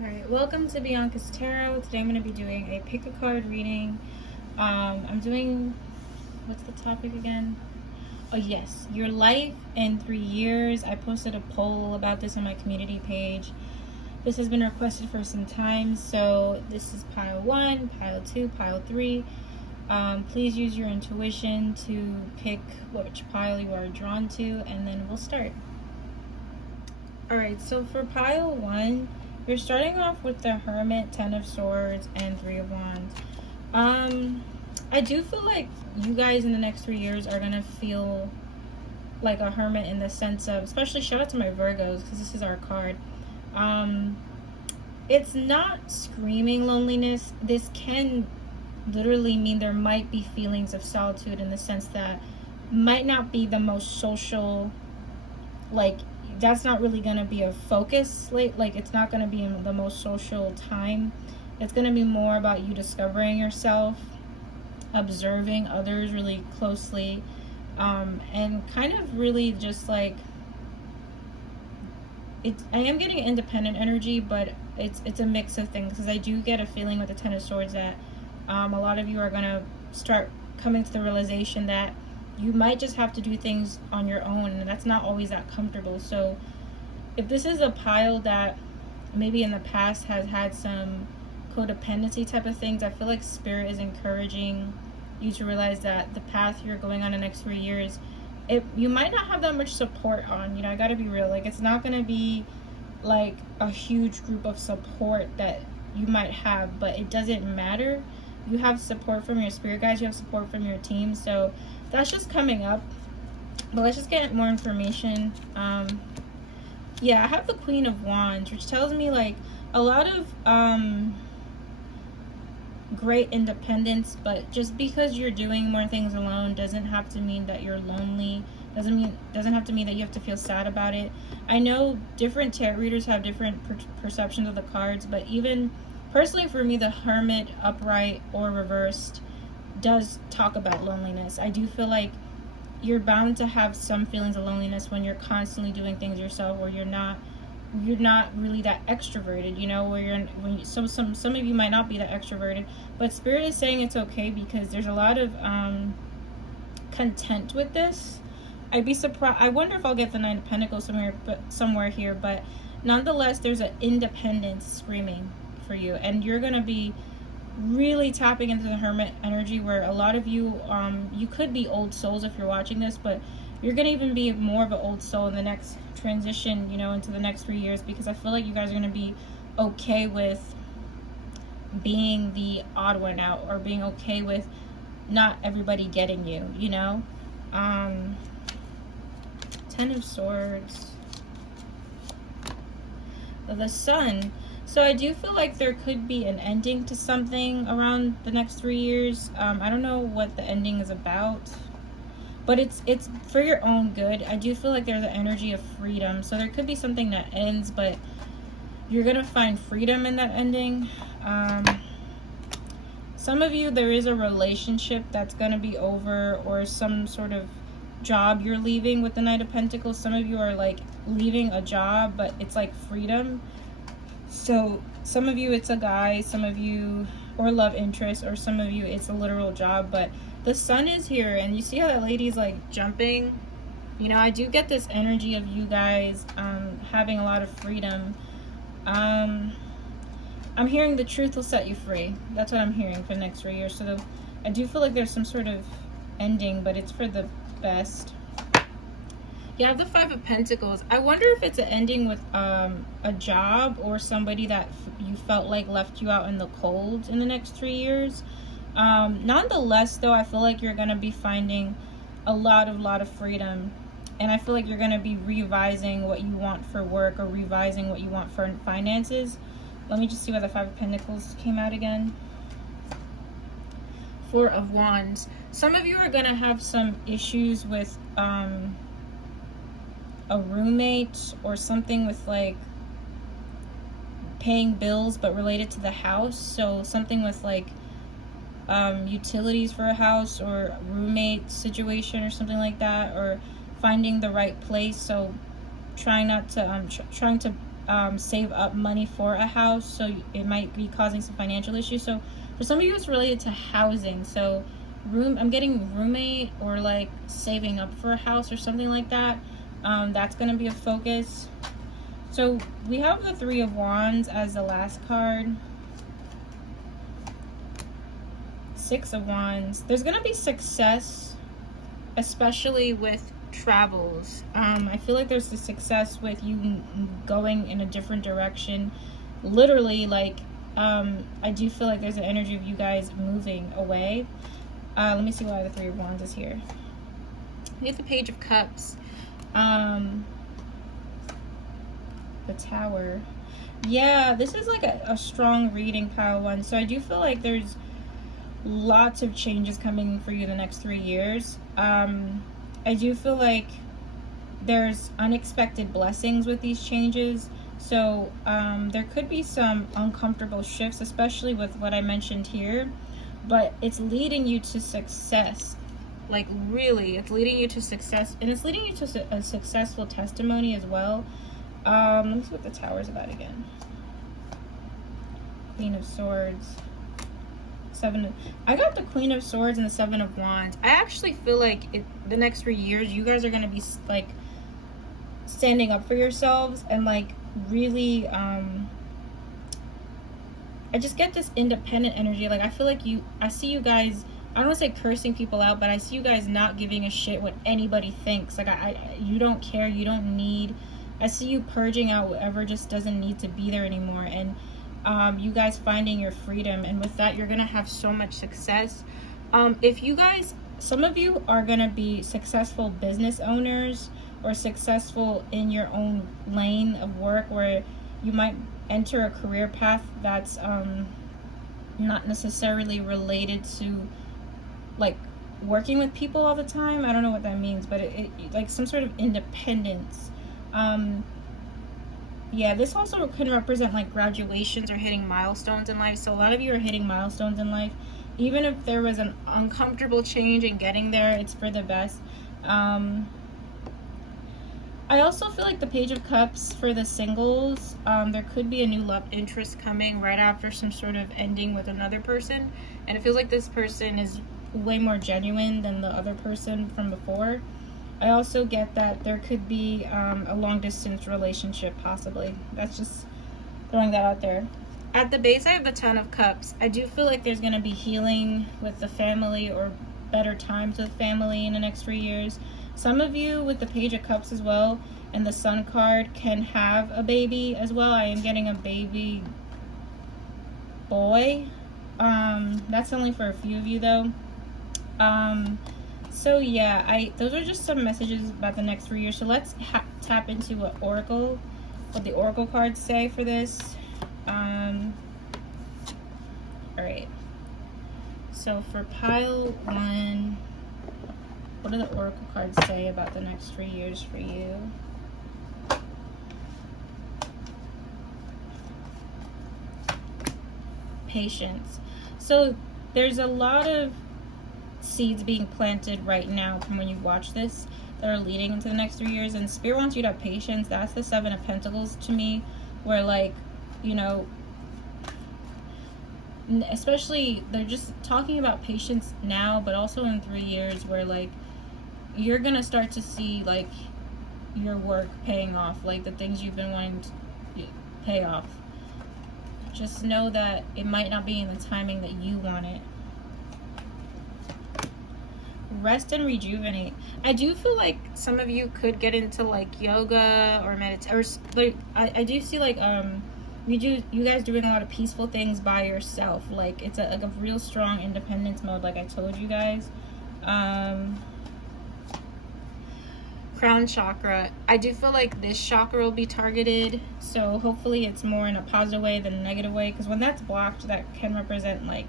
Alright, welcome to Bianca's Tarot. Today I'm going to be doing a pick a card reading. I'm doing, what's the topic again? Oh yes, your life in 3 years. I posted a poll about this on my community page. This has been requested for some time, so this is pile 1, pile 2, pile 3. Please use your intuition to pick which pile you are drawn to, and then we'll start. Alright, so for pile 1, you're starting off with the Hermit, 10 of Swords, and 3 of Wands. I do feel like you guys in the next 3 years are going to feel like a hermit in the sense of, especially shout out to my Virgos because this is our card. It's not screaming loneliness. This can literally mean there might be feelings of solitude in the sense that might not be the most social, like that's not really going to be a focus, like it's not going to be the most social time. It's going to be more about you discovering yourself, observing others really closely, and kind of really just like I am getting independent energy, but it's a mix of things, because I do get a feeling with the 10 of Swords that a lot of you are going to start coming to the realization that you might just have to do things on your own, and that's not always that comfortable. So if this is a pile that maybe in the past has had some codependency type of things, I feel like Spirit is encouraging you to realize that the path you're going on the next 3 years, you might not have that much support on. I gotta be real, like it's not gonna be like a huge group of support that you might have, but it doesn't matter. You have support from your spirit guides, you have support from your team, so that's just coming up. But let's just get more information. Yeah, I have the Queen of Wands, which tells me like a lot of great independence, but just because you're doing more things alone doesn't have to mean that you're lonely. Doesn't have to mean that you have to feel sad about it. I know different tarot readers have different perceptions of the cards, but even personally for me, the Hermit upright or reversed does talk about loneliness. I do feel like you're bound to have some feelings of loneliness when you're constantly doing things yourself, or you're not really that extroverted, where some of you might not be that extroverted, but Spirit is saying it's okay because there's a lot of content with this. I'd be surprised. I wonder if I'll get the 9 of Pentacles somewhere here, but nonetheless, there's an independence screaming for you, and you're gonna be really tapping into the Hermit energy, where a lot of you you could be old souls if you're watching this, but you're gonna even be more of an old soul in the next transition, into the next 3 years, because I feel like you guys are gonna be okay with being the odd one out, or being okay with not everybody getting you. 10 of Swords, the Sun. So I do feel like there could be an ending to something around the next 3 years. I don't know what the ending is about, but it's for your own good. I do feel like there's an energy of freedom. So there could be something that ends, but you're going to find freedom in that ending. Some of you, there is a relationship that's going to be over, or some sort of job you're leaving with the Knight of Pentacles. Some of you are like leaving a job, but it's like freedom. So some of you it's a guy, some of you, or love interest, or some of you it's a literal job. But the Sun is here, and you see how that lady's like jumping. I do get this energy of you guys having a lot of freedom. I'm hearing the truth will set you free. That's what I'm hearing for the next 3 years. So I do feel like there's some sort of ending, but it's for the best. You have the 5 of Pentacles. I wonder if it's an ending with a job, or somebody that you felt like left you out in the cold in the next 3 years. Nonetheless, though, I feel like you're going to be finding a lot of freedom. And I feel like you're going to be revising what you want for work, or revising what you want for finances. Let me just see why the 5 of Pentacles came out again. 4 of Wands. Some of you are going to have some issues with a roommate, or something with like paying bills but related to the house. So something with like utilities for a house, or roommate situation, or something like that, or finding the right place. So trying not to trying to save up money for a house, so it might be causing some financial issues. So for some of you, it's related to housing. So I'm getting roommate, or like saving up for a house or something like that. That's going to be a focus. So we have the Three of Wands as the last card. Six of Wands. There's going to be success, especially with travels. I feel like there's the success with you going in a different direction. Literally, like, I do feel like there's an energy of you guys moving away. Let me see why the Three of Wands is here. We have the Page of Cups. The Tower. Yeah, this is like a strong reading, pile one. So I do feel like there's lots of changes coming for you the next 3 years. I do feel like there's unexpected blessings with these changes. So there could be some uncomfortable shifts, especially with what I mentioned here. But it's leading you to success. Like, really, it's leading you to success. And it's leading you to a successful testimony as well. Let me see what the Tower's about again. Queen of Swords. I got the Queen of Swords and the Seven of Wands. I actually feel like the next 3 years, you guys are going to be, like, standing up for yourselves and, like, really, I just get this independent energy. Like, I feel like I see you guys, I don't want to say cursing people out, but I see you guys not giving a shit what anybody thinks. Like, you don't care, you don't need, I see you purging out whatever just doesn't need to be there anymore. And you guys finding your freedom, and with that, you're gonna have so much success. If you guys, some of you are gonna be successful business owners, or successful in your own lane of work, where you might enter a career path that's not necessarily related to, like, working with people all the time. I don't know what that means, but it like some sort of independence. Yeah, this also can represent, like, graduations or hitting milestones in life. So a lot of you are hitting milestones in life. Even if there was an uncomfortable change in getting there, it's for the best. I also feel like the Page of Cups for the singles, there could be a new love interest coming right after some sort of ending with another person. And it feels like this person is way more genuine than the other person from before. I also get that there could be a long-distance relationship, possibly. That's just throwing that out there. At the base, I have the Ten of Cups. I do feel like there's going to be healing with the family, or better times with family in the next 3 years. Some of you with the Page of Cups as well, and the Sun card, can have a baby as well. I am getting a baby boy. That's only for a few of you, though. So yeah, those are just some messages about the next 3 years. So let's tap into what the Oracle cards say for this. All right. So for pile one, what do the Oracle cards say about the next 3 years for you? Patience. So there's a lot of seeds being planted right now from when you watch this that are leading into the next 3 years, and Spirit wants you to have patience. That's the Seven of Pentacles to me, where, like, you know, especially they're just talking about patience now, but also in 3 years, where, like, you're gonna start to see, like, your work paying off, like the things you've been wanting to pay off. Just know that it might not be in the timing that you want it. Rest and rejuvenate. I do feel like some of you could get into, like, yoga or meditation, or, like, I do see, like, you guys doing a lot of peaceful things by yourself. Like, it's a real strong independence mode, like I told you guys. Crown chakra. I do feel like this chakra will be targeted, so hopefully it's more in a positive way than a negative way, because when that's blocked, that can represent, like,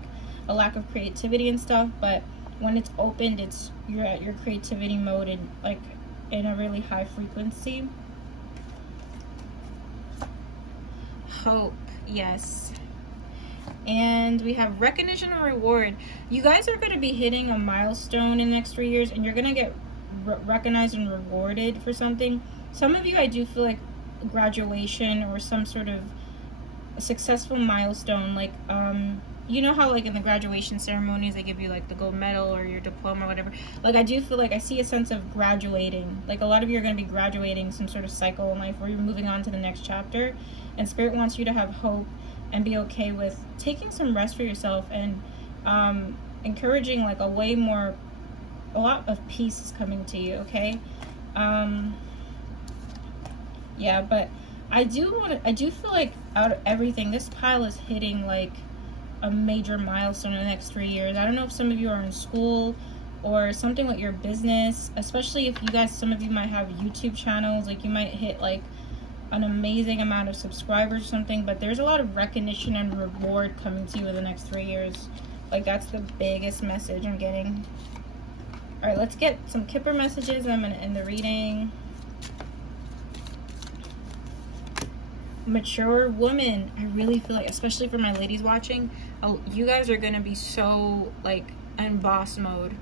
a lack of creativity and stuff. But when it's opened, you're at your creativity mode, and, like, in a really high frequency. Hope. Yes. And we have recognition and reward. You guys are going to be hitting a milestone in the next 3 years, and you're going to get recognized and rewarded for something. Some of you, I do feel like, graduation or some sort of a successful milestone. Like, you know how like in the graduation ceremonies they give you like the gold medal or your diploma or whatever. Like, I do feel like I see a sense of graduating. Like, a lot of you are going to be graduating some sort of cycle in life where you're moving on to the next chapter, and Spirit wants you to have hope and be okay with taking some rest for yourself, and encouraging like a lot of peace is coming to you. Okay. Yeah, but I do feel like out of everything, this pile is hitting like a major milestone in the next 3 years. I don't know if some of you are in school or something with your business, especially if you guys, some of you might have YouTube channels, like you might hit like an amazing amount of subscribers or something, but there's a lot of recognition and reward coming to you in the next 3 years. Like, that's the biggest message I'm getting. All right, let's get some Kipper messages. I'm going to end the reading. Mature woman. I really feel like, especially for my ladies watching, you guys are going to be so like in boss mode.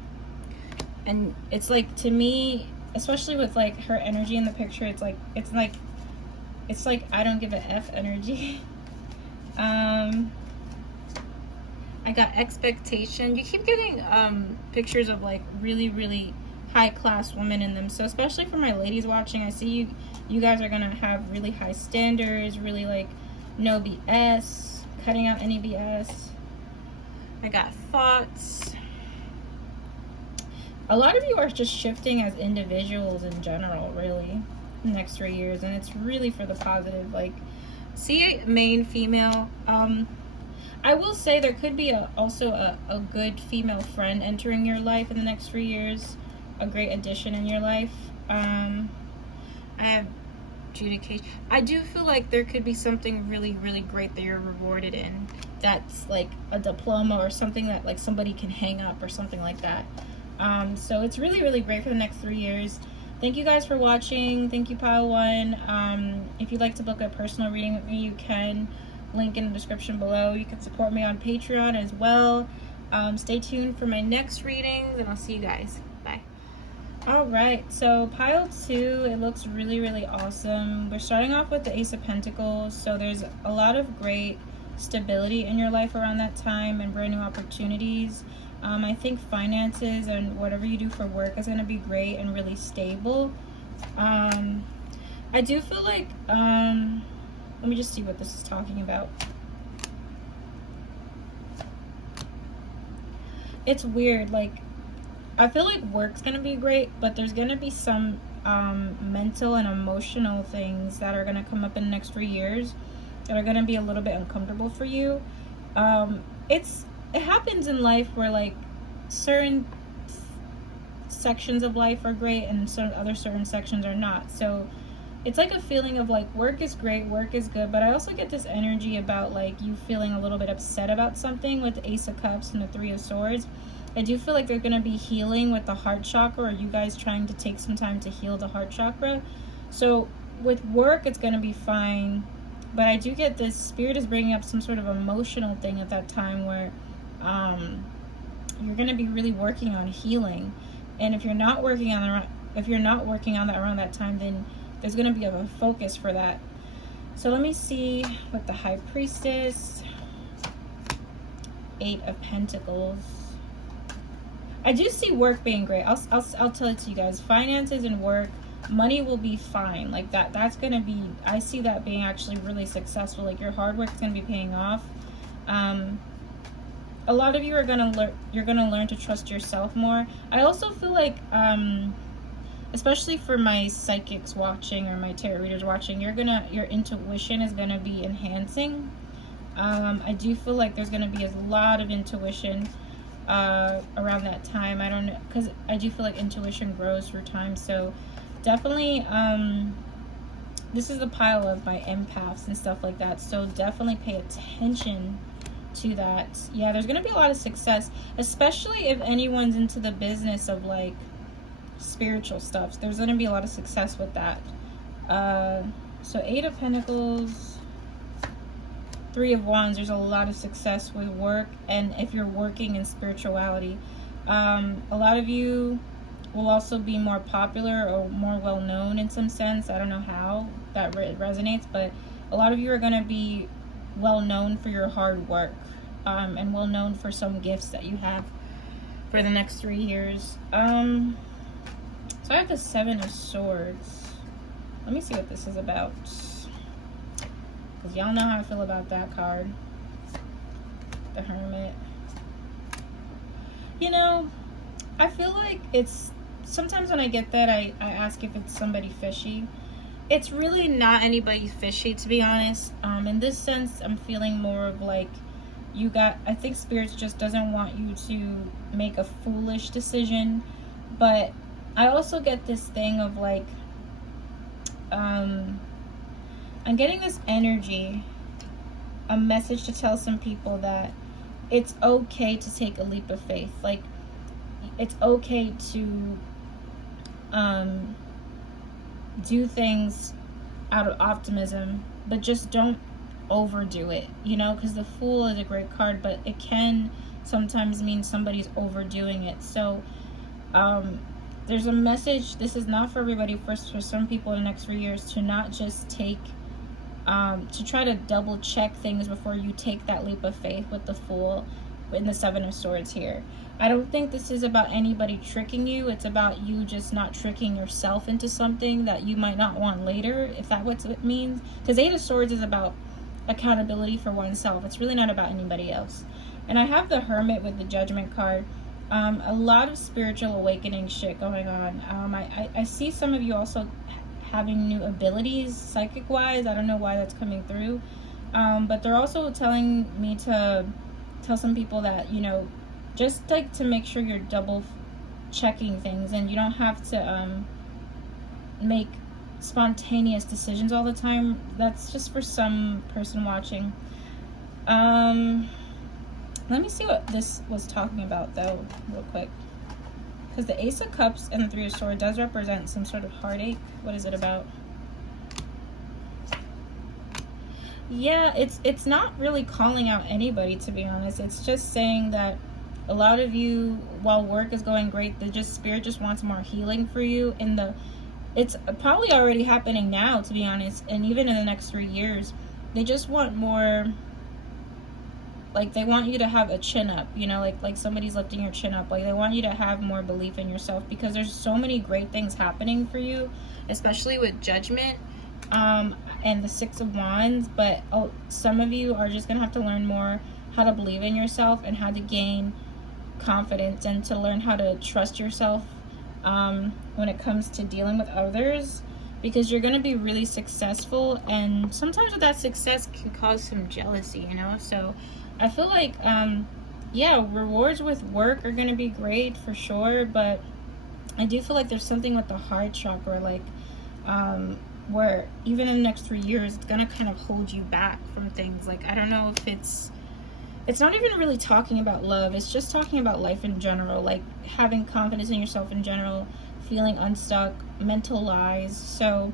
And it's like, to me, especially with like her energy in the picture, it's like I don't give a F energy. I got expectation. You keep getting pictures of like really, really high class women in them. So especially for my ladies watching, I see you guys are gonna have really high standards, really like no BS, cutting out any BS. I got thoughts. A lot of you are just shifting as individuals in general, really, the next 3 years, and it's really for the positive. Like, see a main female. I will say there could be also a good female friend entering your life in the next 3 years, a great addition in your life. I have adjudication. I do feel like there could be something really, really great that you're rewarded in. That's like a diploma or something that like somebody can hang up or something like that. So it's really, really great for the next 3 years. Thank you guys for watching. Thank you, Pile One. If you'd like to book a personal reading with me, you can. Link in the description below. You can support me on Patreon as well. Stay tuned for my next readings, and I'll see you guys. Bye. Alright, so pile 2, it looks really, really awesome. We're starting off with the Ace of Pentacles, so there's a lot of great stability in your life around that time and brand new opportunities. I think finances and whatever you do for work is going to be great and really stable. I do feel like, let me just see what this is talking about. It's weird, like, I feel like work's gonna be great, but there's gonna be some mental and emotional things that are gonna come up in the next 3 years that are gonna be a little bit uncomfortable for you. It happens in life where like certain sections of life are great and some other certain sections are not. So it's like a feeling of like work is great, work is good, but I also get this energy about like you feeling a little bit upset about something with the Ace of Cups and the Three of Swords. I do feel like there's going to be healing with the heart chakra, or you guys trying to take some time to heal the heart chakra. So with work, it's going to be fine, but I do get this Spirit is bringing up some sort of emotional thing at that time where you're going to be really working on healing. And if you're not working on that around that time, then there's going to be a focus for that. So let me see what the High Priestess, 8 of Pentacles. I do see work being great. I'll tell it to you guys. Finances and work, money will be fine. Like that's going to be, I see that being actually really successful. Like your hard work is going to be paying off. A lot of you are going to learn to trust yourself more. I also feel like, especially for my psychics watching or my tarot readers watching, your intuition is gonna be enhancing. I do feel like there's gonna be a lot of intuition around that time. I don't know, because I do feel like intuition grows through time. So definitely, this is the pile of my empaths and stuff like that. So definitely pay attention to that. Yeah, there's gonna be a lot of success, especially if anyone's into the business of like spiritual stuff. There's going to be a lot of success with that. So 8 of Pentacles, 3 of Wands, there's a lot of success with work, and if you're working in spirituality, a lot of you will also be more popular or more well known in some sense. I don't know how that resonates, but a lot of you are going to be well known for your hard work, and well known for some gifts that you have for the next 3 years. So I have the 7 of Swords. Let me see what this is about, because y'all know how I feel about that card. The Hermit. You know, I feel like it's, sometimes when I get that, I ask if it's somebody fishy. It's really not anybody fishy, to be honest. In this sense, I'm feeling more of like, I think Spirits just doesn't want you to make a foolish decision. But I also get this thing of like, I'm getting this energy, a message to tell some people that it's okay to take a leap of faith. Like, it's okay to do things out of optimism, but just don't overdo it, you know, because the Fool is a great card, but it can sometimes mean somebody's overdoing it. So there's a message. This is not for everybody. First, for some people in the next 3 years, to not just take to try to double check things before you take that leap of faith with the Fool in the 7 of Swords here. I don't think this is about anybody tricking you. It's about you just not tricking yourself into something that you might not want later, if that's what it means. Because 8 of Swords is about accountability for oneself. It's really not about anybody else. And I have the Hermit with the Judgment card. A lot of spiritual awakening shit going on. I see some of you also having new abilities, psychic-wise. I don't know why that's coming through. But they're also telling me to tell some people that, you know, just like to make sure you're double checking things, and you don't have to make spontaneous decisions all the time. That's just for some person watching. Let me see what this was talking about though, real quick, because the Ace of Cups and the 3 of Swords does represent some sort of heartache. What is it about? Yeah, it's not really calling out anybody, to be honest. It's just saying that a lot of you, while work is going great, Spirit just wants more healing for you. It's probably already happening now, to be honest, and even in the next 3 years, they just want more. Like, they want you to have a chin up, you know, like somebody's lifting your chin up. Like, they want you to have more belief in yourself, because there's so many great things happening for you, especially with Judgment and the 6 of Wands. But some of you are just gonna have to learn more how to believe in yourself and how to gain confidence, and to learn how to trust yourself when it comes to dealing with others, because you're going to be really successful, and sometimes with that success can cause some jealousy, you know. So I feel like yeah, rewards with work are going to be great for sure, but I do feel like there's something with the heart chakra, like where even in the next 3 years, it's going to kind of hold you back from things. Like, I don't know if it's not even really talking about love. It's just talking about life in general, like having confidence in yourself in general, feeling unstuck, mental lies. So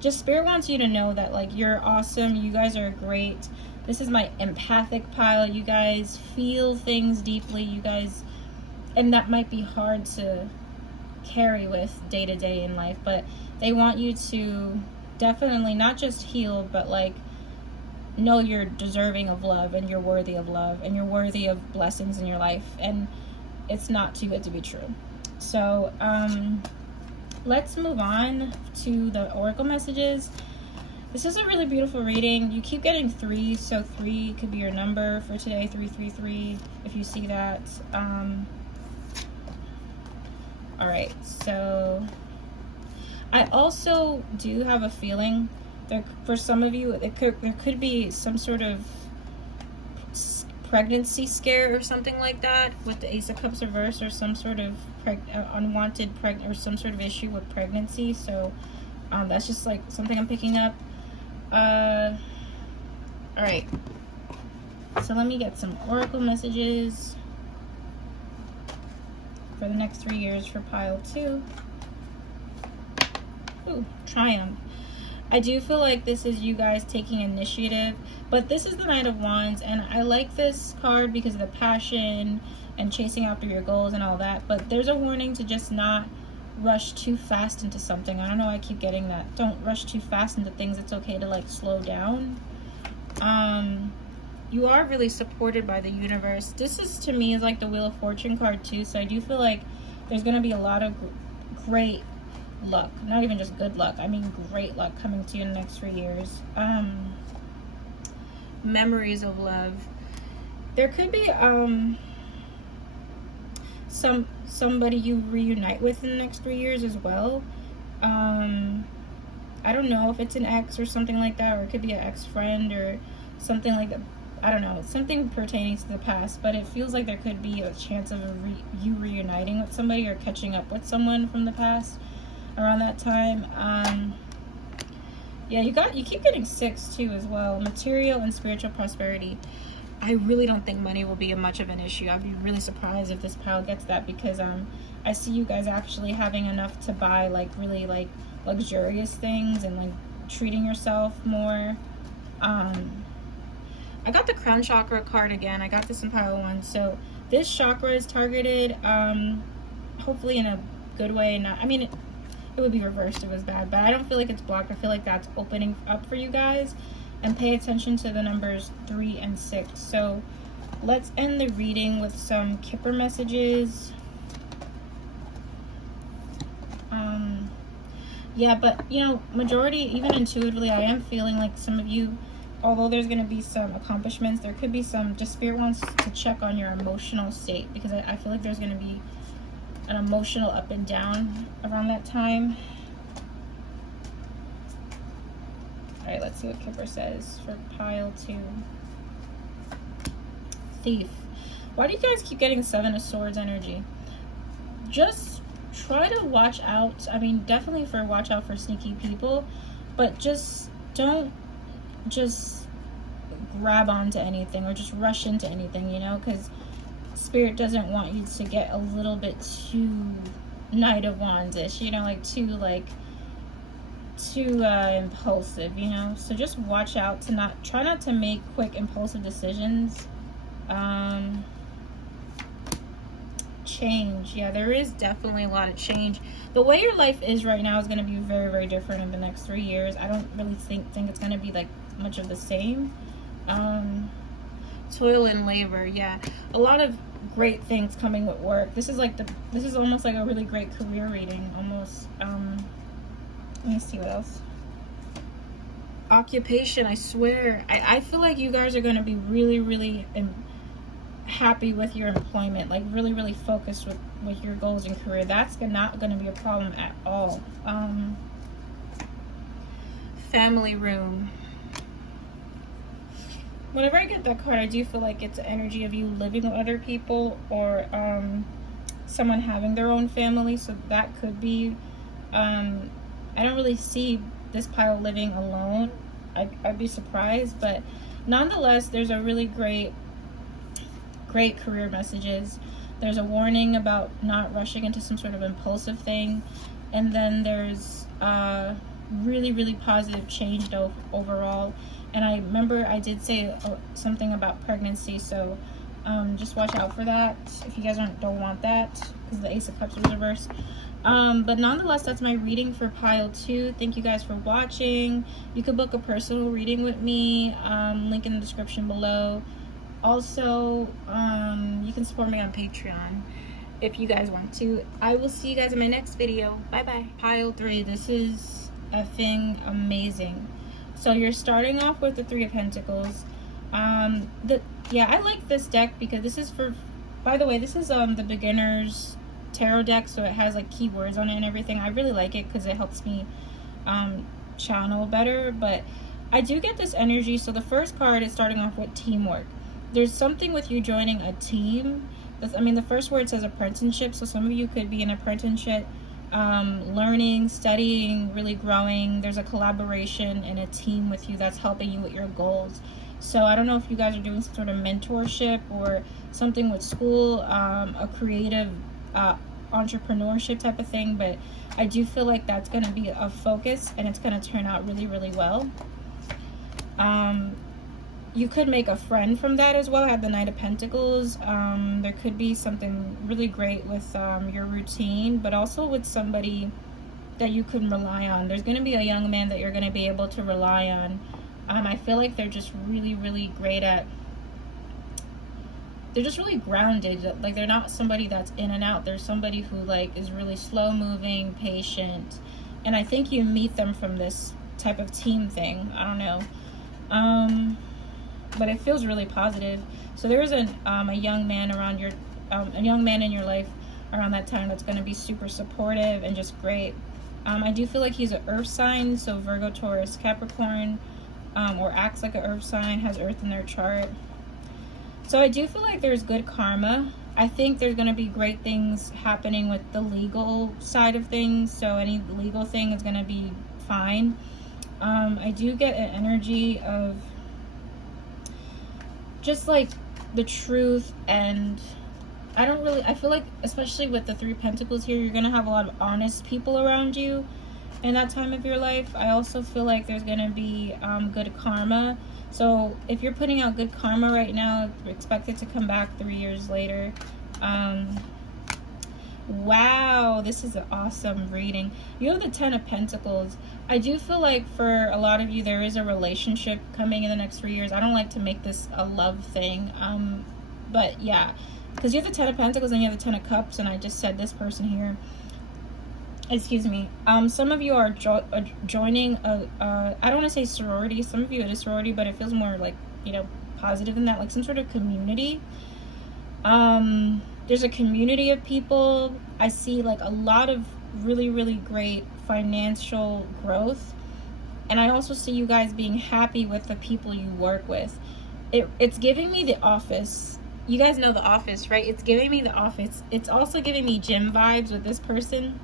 just Spirit wants you to know that, like, you're awesome. You guys are great. This is my empathic pile. You guys feel things deeply. You guys, and that might be hard to carry with day to day in life, but they want you to definitely not just heal, but like know you're deserving of love, and you're worthy of love, and you're worthy of blessings in your life, and it's not too good to be true. So let's move on to the oracle messages. This is a really beautiful reading. You keep getting 3, so 3 could be your number for today. 333, if you see that. All right, so I also do have a feeling for some of you, there could be some sort of pregnancy scare or something like that with the Ace of Cups reversed, or some sort of unwanted or some sort of issue with pregnancy. So that's just like something I'm picking up. All right, so let me get some oracle messages for the next 3 years for pile 2. Ooh, Triumph. I do feel like this is you guys taking initiative, but this is the Knight of Wands, and I like this card because of the passion and chasing after your goals and all that, but there's a warning to just not rush too fast into something. I don't know, I keep getting that. Don't rush too fast into things. It's okay to like slow down. You are really supported by the universe. This is, to me, is like the Wheel of Fortune card too, so I do feel like there's going to be a lot of great luck. Not even just good luck, I mean great luck coming to you in the next 3 years. Memories of love. There could be somebody you reunite with in the next 3 years as well. I don't know if it's an ex or something like that, or it could be an ex-friend or something like that. I don't know, something pertaining to the past, but it feels like there could be a chance of you reuniting with somebody or catching up with someone from the past around that time. Yeah, you keep getting 6 too as well. Material and spiritual prosperity. I really don't think money will be much of an issue. I'd be really surprised if this pile gets that, because I see you guys actually having enough to buy like really like luxurious things and like treating yourself more. I got the crown chakra card again. I got this in pile 1. So this chakra is targeted, hopefully in a good way. Not, I mean, it would be reversed if it was bad, but I don't feel like it's blocked. I feel like that's opening up for you guys. And pay attention to the numbers 3 and 6. So let's end the reading with some Kipper messages. Yeah, but you know, majority, even intuitively, I am feeling like some of you, although there's going to be some accomplishments, there could be some, just Spirit wants to check on your emotional state, because I feel like there's going to be an emotional up and down around that time. All right, let's see what Kipper says for pile 2. Thief. Why do you guys keep getting 7 of Swords energy? Just try to watch out. I mean, definitely watch out for sneaky people, but just don't just grab onto anything or just rush into anything, you know, because Spirit doesn't want you to get a little bit too Knight of Wands-ish, you know, like too impulsive, you know. So just watch out to try not to make quick impulsive decisions. Change. Yeah, there is definitely a lot of change. The way your life is right now is going to be very, very different in the next 3 years. I don't really think it's going to be like much of the same. Toil and labor. Yeah, a lot of great things coming with work. This is almost like a really great career reading almost. Let me see what else. Occupation. I swear, I feel like you guys are going to be really, really happy with your employment, like really, really focused with your goals and career. That's not going to be a problem at all. Family room. Whenever I get that card, I do feel like it's the energy of you living with other people, or someone having their own family. So that could be, I don't really see this pile living alone. I'd be surprised, but nonetheless, there's a really great career messages. There's a warning about not rushing into some sort of impulsive thing, and then there's really, really positive change overall. And I remember I did say something about pregnancy, so just watch out for that if you guys don't want that, because the Ace of Cups was reversed. But nonetheless, that's my reading for pile 2. Thank you guys for watching. You could book a personal reading with me, link in the description below. Also, you can support me on Patreon if you guys want to. I will see you guys in my next video. Bye bye. Pile 3. This is effing amazing. So you're starting off with the 3 of Pentacles. Yeah, I like this deck because this is for, by the way, this is the beginner's tarot deck, so it has like keywords on it and everything. I really like it because it helps me channel better. But I do get this energy. So the first card is starting off with teamwork. There's something with you joining a team. I mean, the first word says apprenticeship, so some of you could be in apprenticeship, learning, studying, really growing. There's a collaboration and a team with you that's helping you with your goals. So I don't know if you guys are doing some sort of mentorship or something with school, a creative entrepreneurship type of thing, but I do feel like that's going to be a focus and it's going to turn out really, really well. you could make a friend from that as well. I had the Knight of Pentacles. There could be something really great with your routine, but also with somebody that you can rely on. There's going to be a young man that you're going to be able to rely on. I feel like they're just really, really great at, they're just really grounded. Like, they're not somebody that's in and out. They're somebody who, like, is really slow moving, patient. And I think you meet them from this type of team thing. I don't know. But it feels really positive. So there is a young man around your, a young man in your life around that time that's going to be super supportive and just great. I do feel like he's an earth sign, so Virgo, Taurus, Capricorn, or acts like an earth sign, has earth in their chart. So I do feel like there's good karma. I think there's going to be great things happening with the legal side of things, so any legal thing is going to be fine. I do get an energy of just like the truth, and I feel like, especially with the 3 Pentacles here, you're going to have a lot of honest people around you in that time of your life. I also feel like there's going to be good karma. So if you're putting out good karma right now, expect it to come back 3 years later. Wow, this is an awesome reading. You have the 10 of Pentacles. I do feel like for a lot of you, there is a relationship coming in the next 3 years. I don't like to make this a love thing. But yeah, because you have the 10 of Pentacles and you have the 10 of Cups, and I just said this person here. Excuse me. Some of you are joining I don't want to say sorority. Some of you it is sorority, but it feels more like, you know, positive than that, like some sort of community. There's a community of people. I see like a lot of really, really great financial growth, and I also see you guys being happy with the people you work with. It's giving me The Office. You guys know The Office, right? It's giving me The Office. It's also giving me gym vibes with this person.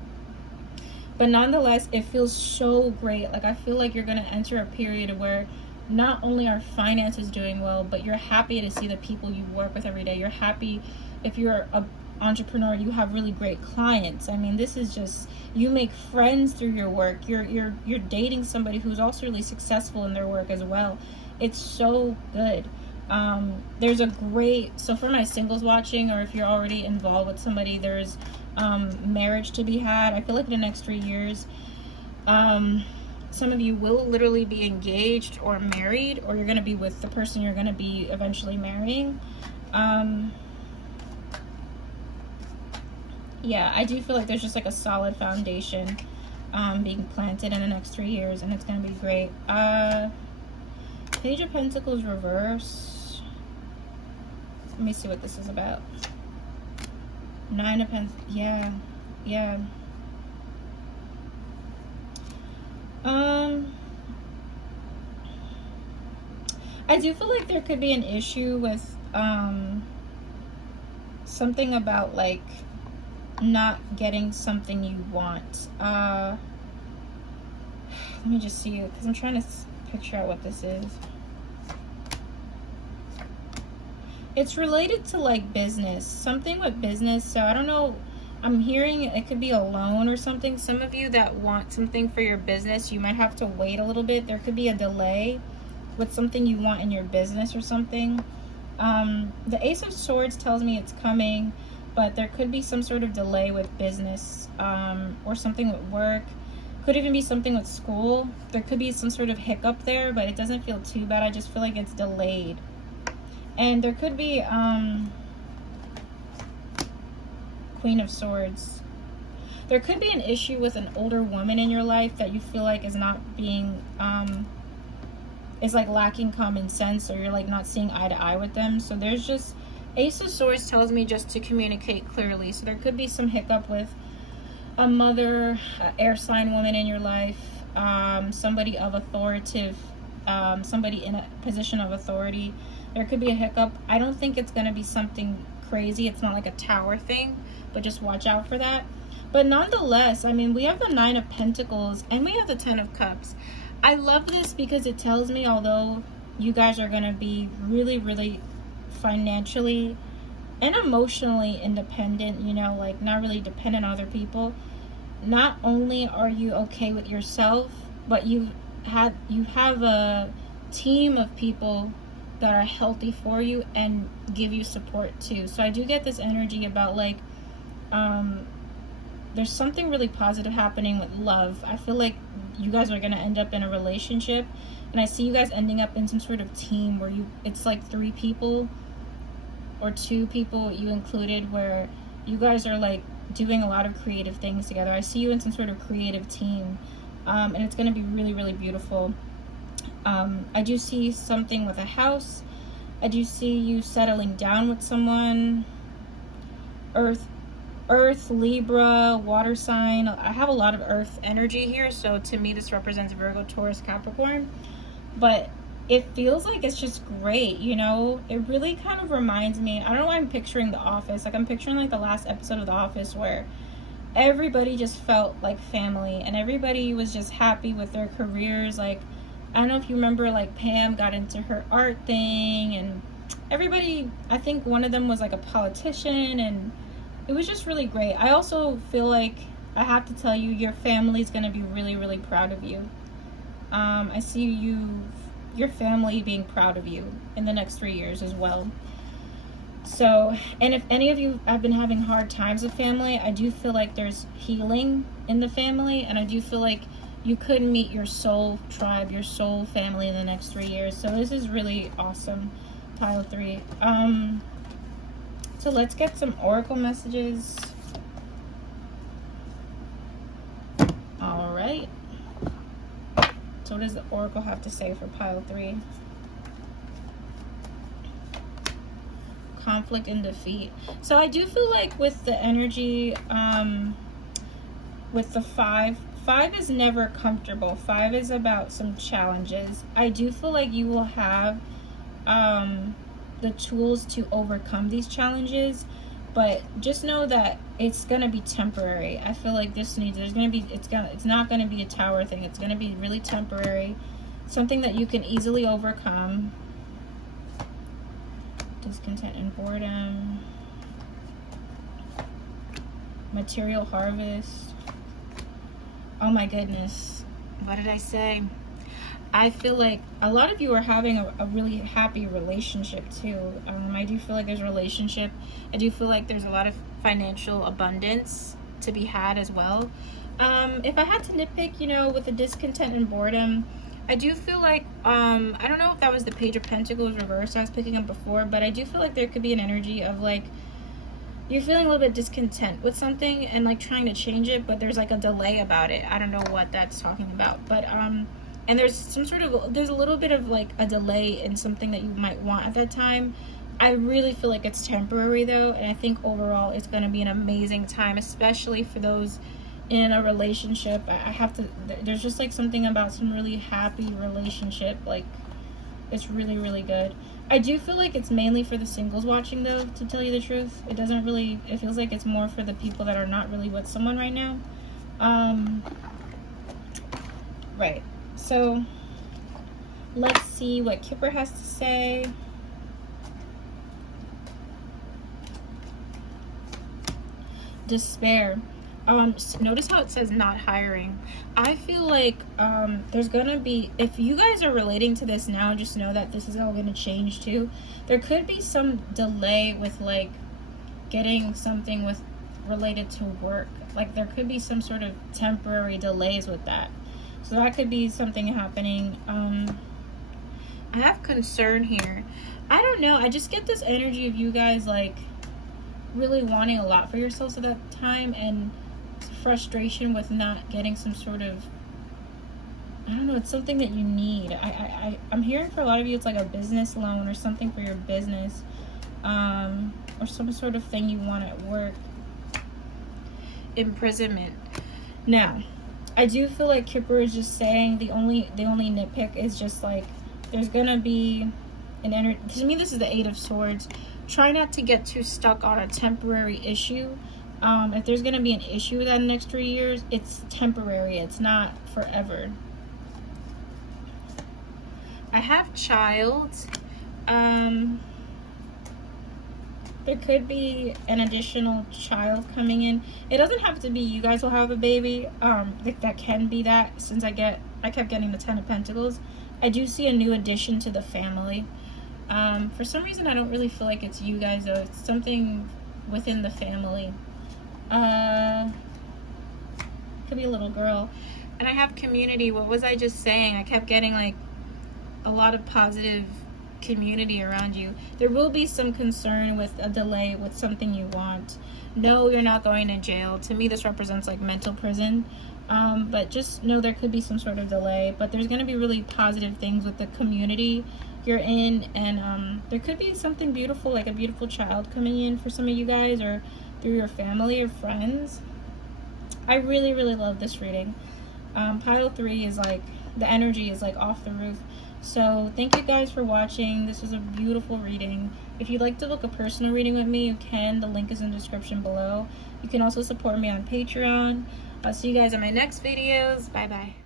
But nonetheless, it feels so great. Like, I feel like you're going to enter a period where not only are finances doing well, but you're happy to see the people you work with every day. You're happy if you're an entrepreneur, you have really great clients. I mean, this is just, you make friends through your work. You're dating somebody who's also really successful in their work as well. It's so good. There's a great, so for my singles watching, or if you're already involved with somebody, there's marriage to be had. I feel like in the next 3 years, some of you will literally be engaged or married, or you're going to be with the person you're going to be eventually marrying. Yeah, I do feel like there's just like a solid foundation being planted in the next 3 years, and it's going to be great. Page of Pentacles reverse. Let me see what this is about. 9 of Pentacles. Yeah. I do feel like there could be an issue with something about like not getting something you want. Let me just see it, because I'm trying to picture out what this is. It's related to like business, something with business. So I don't know, I'm hearing it could be a loan or something. Some of you that want something for your business, you might have to wait a little bit. There could be a delay with something you want in your business or something. The Ace of Swords tells me it's coming, but there could be some sort of delay with business, or something with work. Could even be something with school. There could be some sort of hiccup there, but it doesn't feel too bad. I just feel like it's delayed. And there could be Queen of Swords. There could be an issue with an older woman in your life that you feel like is not being is like lacking common sense, or you're like not seeing eye to eye with them. So there's just, Ace of Swords tells me just to communicate clearly. So there could be some hiccup with a mother, air sign woman in your life, somebody of authoritative, somebody in a position of authority. There could be a hiccup. I don't think it's going to be something crazy. It's not like a tower thing, but just watch out for that. But nonetheless, I mean, we have the 9 of Pentacles and we have the 10 of Cups. I love this because it tells me, although you guys are going to be really, really financially and emotionally independent, you know, like not really dependent on other people, not only are you okay with yourself, but you have a team of people that are healthy for you and give you support too. So I do get this energy about like there's something really positive happening with love. I feel like you guys are going to end up in a relationship, and I see you guys ending up in some sort of team where it's like 3 people or 2 people you included, where you guys are like doing a lot of creative things together. I see you in some sort of creative team, and it's going to be really, really beautiful. I do see something with a house. I do see you settling down with someone. Earth, Libra, water sign. I have a lot of earth energy here, so to me this represents Virgo, Taurus, Capricorn. But it feels like it's just great, you know? It really kind of reminds me, I don't know why I'm picturing The Office. Like I'm picturing like the last episode of The Office where everybody just felt like family and everybody was just happy with their careers. Like, I don't know if you remember, like Pam got into her art thing, and everybody, I think one of them was like a politician, and it was just really great. I also feel like I have to tell you, your family's going to be really, really proud of you. I see your family being proud of you in the next 3 years as well. So, and if any of you have been having hard times with family, I do feel like there's healing in the family, and I do feel like you could meet your soul tribe, your soul family in the next 3 years. So this is really awesome, pile 3. So let's get some oracle messages. All right. So what does the oracle have to say for pile 3? Conflict and defeat. So I do feel like with the energy, with the 5 is never comfortable. 5 is about some challenges. I do feel like you will have the tools to overcome these challenges, but just know that it's gonna be temporary. I feel like it's not gonna be a tower thing. It's gonna be really temporary, something that you can easily overcome. Discontent and boredom. Material harvest. Oh my goodness, what did I say? I feel like a lot of you are having a really happy relationship too. I do feel like there's a relationship. I do feel like there's a lot of financial abundance to be had as well. If I had to nitpick, you know, with the discontent and boredom, I do feel like, I don't know if that was the Page of Pentacles reversed I was picking up before, but I do feel like there could be an energy of like, you're feeling a little bit discontent with something and like trying to change it, but there's like a delay about it. I don't know what that's talking about, but and there's a little bit of like a delay in something that you might want at that time. I really feel like it's temporary though, and I think overall it's going to be an amazing time, especially for those in a relationship. There's just like something about some really happy relationship, like it's really, really good. I do feel like it's mainly for the singles watching though, to tell you the truth. It feels like it's more for the people that are not really with someone right now. Right. So let's see what Kipper has to say. Despair. Notice how it says not hiring. I feel like there's gonna be, if you guys are relating to this now, just know that this is all gonna change too. There could be some delay with like getting something related to work. Like there could be some sort of temporary delays with that. So that could be something happening. I have concern here. I don't know. I just get this energy of you guys like really wanting a lot for yourselves at that time, and frustration with not getting some sort of, I don't know, it's something that you need. I'm hearing for a lot of you it's like a business loan or something for your business, or some sort of thing you want at work. Imprisonment. Now, I do feel like Kipper is just saying the only nitpick is just like there's gonna be an energy. To me, this is the 8 of Swords. Try not to get too stuck on a temporary issue. If there's gonna be an issue with that in the next 3 years, it's temporary. It's not forever. I have child. There could be an additional child coming in. It doesn't have to be you guys will have a baby. That can be that, since I kept getting the 10 of Pentacles. I do see a new addition to the family. For some reason, I don't really feel like it's you guys, though. It's something within the family. Could be a little girl. And I have community. What was I just saying? I kept getting like a lot of positive community around you. There will be some concern with a delay with something you want. No, you're not going to jail. To me, this represents like mental prison. But just know there could be some sort of delay. But there's going to be really positive things with the community you're in. And there could be something beautiful, like a beautiful child coming in for some of you guys, or through your family or friends. I really, really love this reading. Pile 3 is like, the energy is like off the roof. So thank you guys for watching. This was a beautiful reading. If you'd like to book a personal reading with me, you can. The link is in the description below. You can also support me on Patreon. I'll see you guys in my next videos. Bye bye.